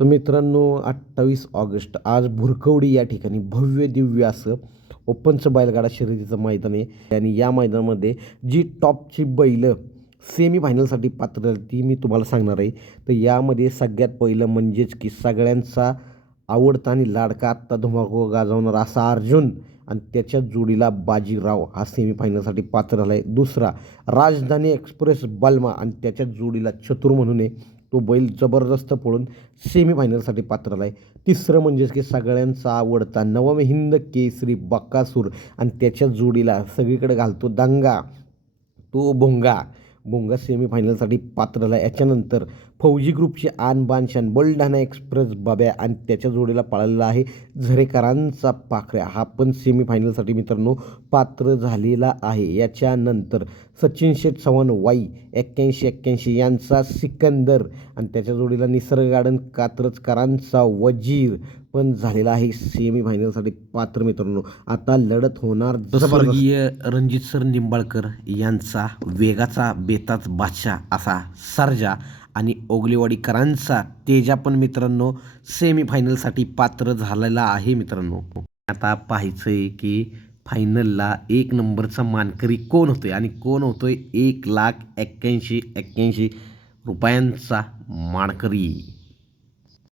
तर मित्रांनो अठ्ठावीस ऑगस्ट आज भुरकवडी या ठिकाणी भव्य दिव्य असं ओपनचं बैलगाडा शर्यतीचं मैदान आहे. आणि या मैदानामध्ये जी टॉपची बैलं सेमी फायनलसाठी पात्र ती मी तुम्हाला सांगणार आहे. तर यामध्ये सगळ्यात पहिलं म्हणजेच की सगळ्यांचा आवडता आणि लाडका आत्ता धुमाकूळ गाजवणारा असा अर्जुन आणि त्याच्या जोडीला बाजीराव हा सेमीफायनलसाठी पात्र झाला आहे दुसरा राजधानी एक्सप्रेस बल्मा आणि त्याच्या जोडीला चतुर म्हणून आहे. तो बैल जबरदस्त पळून सेमीफायनलसाठी पात्र आहे. तिसरं म्हणजेच की सगळ्यांचा आवडता नवम हिंद केसरी बक्कासूर आणि त्याच्या जोडीला सगळीकडे घालतो दंगा. तो भोंगा. भोंगा सेमीफायनलसाठी पात्र आहे. याच्यानंतर फौजी ग्रुपचे आन बानशान बुलढाणा एक्सप्रेस बाब्या आणि त्याच्या जोडीला पळालेला आहे. झरेकरांचा पाखऱ्या हा पण सेमीफायनलसाठी मित्रांनो पात्र झालेला आहे. याच्यानंतर सचिन शेठ चव्हाण वाई एक्क्याऐंशी एक्क्याऐंशी यांचा सिकंदर आणि त्याच्या जोडीला निसर्ग गार्डन कात्रजकरांचा वजीर पण झालेला आहे. सेमीफायनलसाठी पात्र मित्रांनो. आता लढत होणार स्वर्गीय रणजित सर निंबाळकर यांचा वेगाचा बेताच बादशाह असा सर्जा आणि ओगलेवाडीकरांचा तेजा पण मित्रांनो सेमीफायनलसाठी पात्र झालेला आहे मित्रांनो. आता पाहायचं आहे की फायनलला एक नंबरचा मानकरी कोण होतोय? आणि कोण होतोय? एक लाख एक्क्याऐंशी एक्क्याऐंशी रुपयांचा मानकरी.